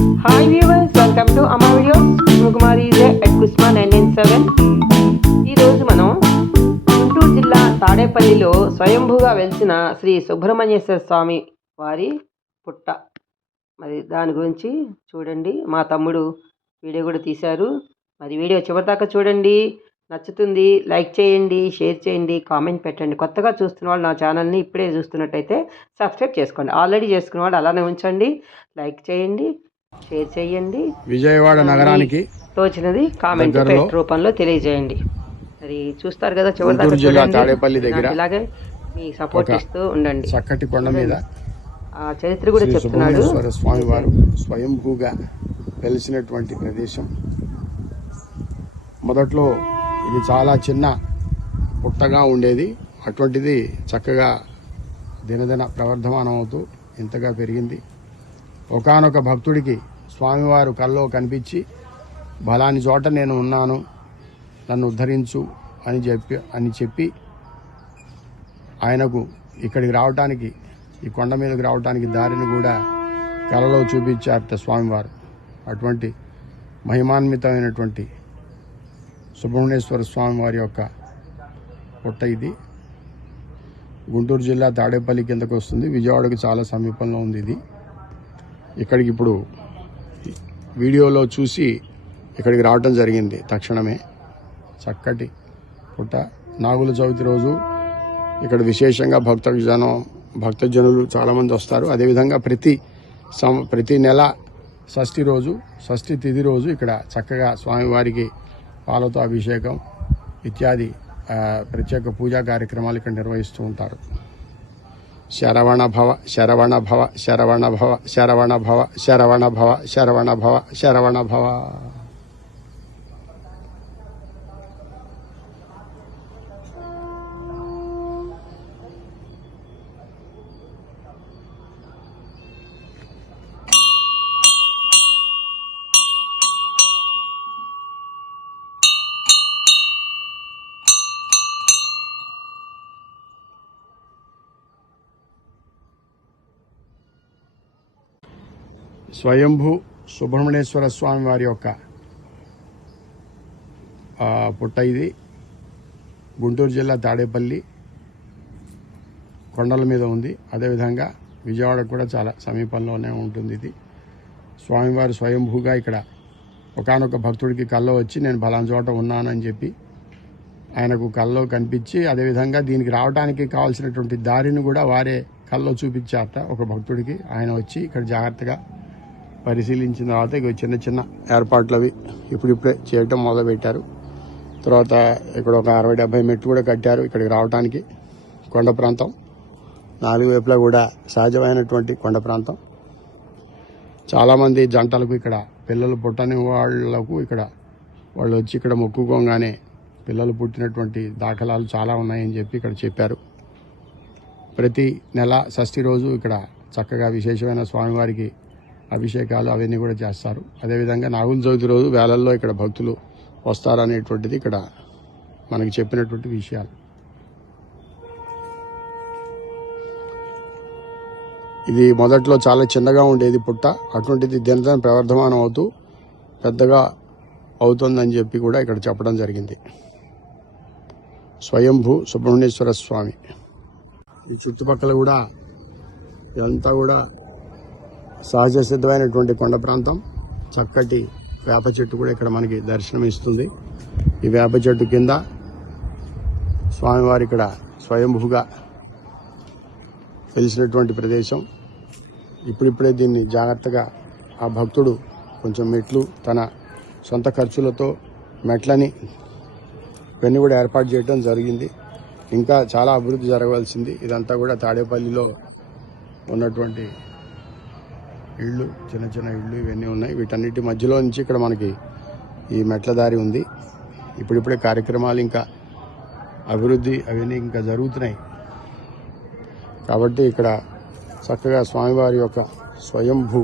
Hi viewers, welcome to Amma Videos. Kumari is at Kusma 997. ఈ రోజు మనం గుంటూరు జిల్లా తాడేపల్లిలో స్వయంభూగా వెలిసిన శ్రీ సుబ్రహ్మణ్యేశ్వర స్వామి వారి పుట్ట మరి దాని గురించి చూడండి. మా తమ్ముడు వీడియో కూడా తీశారు. మరి వీడియో చివరిదాకా చూడండి. నచ్చుతుంది. లైక్ చేయండి, షేర్ చేయండి, కామెంట్ పెట్టండి. కొత్తగా చూస్తున్న వాళ్ళు నా ఛానల్ని ఇప్పుడే చూస్తున్నట్టయితే సబ్స్క్రైబ్ చేసుకోండి. ఆల్రెడీ చేసుకున్న వాళ్ళు అలానే ఉంచండి. లైక్ చేయండి, షేర్ చేయండి. విజయవాడ నగరానికి తోచినది కామెంట్ రూపంలో తెలియజేయండి. మరి చూస్తారు కదా చివరిదాకా జిల్లా తాడేపల్లి దగ్గర ఇలాగే మీ సపోర్ట్ ఇస్తూ ఉండండి. చక్కటి కొండ మీద ఆ చరిత్ర కూడా చెప్తున్నాడు. స్వామి వారు స్వయంభూగా వెలిసినటువంటి ప్రదేశం. మొదట్లో ఇది చాలా చిన్న పుట్టగా ఉండేది. అటువంటిది చక్కగా దినదిన ప్రవర్ధమానం అవుతూ ఇంతగా పెరిగింది. ఒకానొక భక్తుడికి స్వామివారు కల్లో కనిపించి బలాని చోట నేను ఉన్నాను, నన్ను ఉద్ధరించు అని చెప్పి ఆయనకు ఇక్కడికి రావటానికి, ఈ కొండ మీదకి రావటానికి దారిని కూడా కలలో చూపించారట స్వామివారు. అటువంటి మహిమాన్వితమైనటువంటి సుబ్రహ్మణ్యేశ్వర స్వామి వారి యొక్క పుట్ట ఇది. గుంటూరు జిల్లా తాడేపల్లి కిందకు వస్తుంది. విజయవాడకు చాలా సమీపంలో ఉంది ఇది. ఇక్కడికి ఇప్పుడు వీడియోలో చూసి ఇక్కడికి రావటం జరిగింది తక్షణమే. చక్కటి పుట్ట. నాగుల చవితి రోజు ఇక్కడ విశేషంగా భక్తజనులు చాలామంది వస్తారు. అదేవిధంగా ప్రతి నెల షష్ఠి తిథి రోజు ఇక్కడ చక్కగా స్వామివారికి పాలతో అభిషేకం ఇత్యాది ప్రత్యేక పూజా కార్యక్రమాలు ఇక్కడ నిర్వహిస్తూ ఉంటారు. శరవణ భవ శరవణ భవ శరవణ భవ శరవణ భవ శరవణ భవ శరవణ భవ శరవణ భవ. స్వయంభూ సుబ్రహ్మణ్యేశ్వర స్వామి వారి యొక్క పుట్ట ఇది. గుంటూరు జిల్లా తాడేపల్లి కొండల మీద ఉంది. అదేవిధంగా విజయవాడ కూడా చాలా సమీపంలోనే ఉంటుంది ఇది. స్వామివారు స్వయంభూగా ఇక్కడ ఒకానొక భక్తుడికి కల్లో వచ్చి నేను బలాన్ చోట ఉన్నానని చెప్పి ఆయనకు కల్లో కనిపించి, అదేవిధంగా దీనికి రావడానికి కావాల్సినటువంటి దారిని కూడా వారే కల్లో చూపించారట ఒక భక్తుడికి. ఆయన వచ్చి ఇక్కడ జాగ్రత్తగా పరిశీలించిన తర్వాత ఇక చిన్న చిన్న ఏర్పాట్లు అవి ఇప్పుడిప్పుడే చేయటం మొదలుపెట్టారు. తర్వాత ఇక్కడ ఒక 60-70 మెట్లు కూడా కట్టారు ఇక్కడికి రావడానికి. కొండ ప్రాంతం, 4 వైపులా కూడా సహజమైనటువంటి కొండ ప్రాంతం. చాలామంది జంటలకు ఇక్కడ పిల్లలు పుట్టని వాళ్లకు వాళ్ళు వచ్చి ఇక్కడ మొక్కుకోగానే పిల్లలు పుట్టినటువంటి దాఖలాలు చాలా ఉన్నాయని చెప్పి ఇక్కడ చెప్పారు. ప్రతి నెల షష్ఠి రోజు ఇక్కడ చక్కగా విశేషమైన స్వామివారికి అభిషేకాలు అవన్నీ కూడా చేస్తారు. అదేవిధంగా నాగుల చవితి రోజు వేలల్లో ఇక్కడ భక్తులు వస్తారనేటువంటిది ఇక్కడ మనకి చెప్పినటువంటి విషయాలు. ఇది మొదట్లో చాలా చిన్నగా ఉండేది పుట్ట. అటువంటిది దినదిన ప్రవర్ధమానం అవుతూ పెద్దగా అవుతుందని చెప్పి కూడా ఇక్కడ చెప్పడం జరిగింది. స్వయంభూ సుబ్రహ్మణ్యేశ్వర స్వామి. ఈ చుట్టుపక్కల కూడా ఇదంతా కూడా సహజ సిద్ధమైనటువంటి కొండ ప్రాంతం. చక్కటి వేప చెట్టు కూడా ఇక్కడ మనకి దర్శనం ఇస్తుంది. ఈ వేప చెట్టు కింద స్వామివారి ఇక్కడ స్వయంభూగా వెలిసినటువంటి ప్రదేశం. ఇప్పుడిప్పుడే దీన్ని జాగ్రత్తగా ఆ భక్తుడు కొంచెం మెట్లు తన సొంత ఖర్చులతో మెట్లని ఇవన్నీ కూడా ఏర్పాటు చేయడం జరిగింది. ఇంకా చాలా అభివృద్ధి జరగవలసింది. ఇదంతా కూడా తాడేపల్లిలో ఉన్నటువంటి ఇళ్ళు, చిన్న చిన్న ఇళ్ళు ఇవన్నీ ఉన్నాయి. వీటన్నిటి మధ్యలో నుంచి ఇక్కడ మనకి ఈ మెట్ల దారి ఉంది. ఇప్పుడిప్పుడే కార్యక్రమాలు ఇంకా అభివృద్ధి అవన్నీ ఇంకా జరుగుతున్నాయి. కాబట్టి ఇక్కడ చక్కగా స్వామివారి యొక్క స్వయంభూ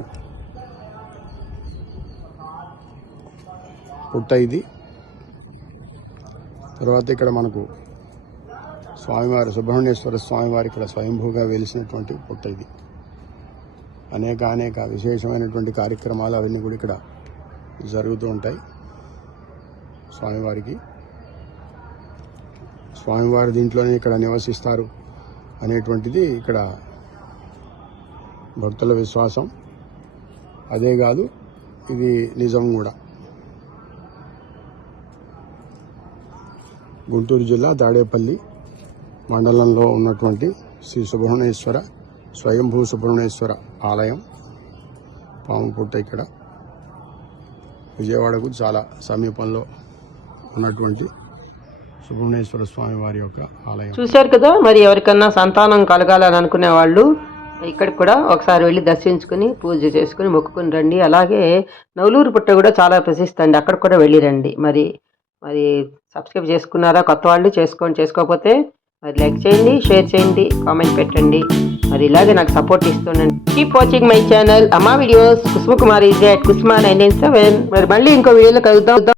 పుట్ట ఇది. తర్వాత ఇక్కడ మనకు స్వామివారు సుబ్రహ్మణ్యేశ్వర స్వామివారి ఇక్కడ స్వయంభూగా వెలిసినటువంటి పుట్ట ఇది. అనేక విశేషమైనటువంటి కార్యక్రమాలు అవన్నీ కూడా ఇక్కడ జరుగుతూ ఉంటాయి. స్వామివారి దీంట్లోనే ఇక్కడ నివసిస్తారు అనేటువంటిది ఇక్కడ భక్తుల విశ్వాసం. అదే కాదు, ఇది నిజం కూడా. గుంటూరు జిల్లా తాడేపల్లి మండలంలో ఉన్నటువంటి శ్రీ సుబ్రహ్మణ్యేశ్వర స్వయంభూ సుబ్రహ్మణ్యేశ్వర ఆలయం పాముపుట్ట ఇక్కడ విజయవాడకు చాలా సమీపంలో ఉన్నటువంటి సుబ్రహ్మణ్యేశ్వర స్వామి వారి యొక్క ఆలయం. చూశారు కదా, మరి ఎవరికన్నా సంతానం కలగాలని అనుకునే వాళ్ళు ఇక్కడికి కూడా ఒకసారి వెళ్ళి దర్శించుకుని పూజ చేసుకుని మొక్కుకుని రండి. అలాగే నవలూరు పుట్ట కూడా చాలా ప్రసిద్ధి అండి, అక్కడ కూడా వెళ్ళి రండి. మరి సబ్స్క్రైబ్ చేసుకున్నారా? కొత్త వాళ్ళు చేసుకోకపోతే మరి లైక్ చేయండి, షేర్ చేయండి, కామెంట్ పెట్టండి. మరి ఇలాగే నాకు సపోర్ట్ ఇస్తుండండి. కీప్ వాచింగ్ మై ఛానల్ అమ్మా వీడియోస్. కుసుమకుమారి @కుసుమ997. మరి మళ్ళీ ఇంకో వీడియోలో కలుద్దాం.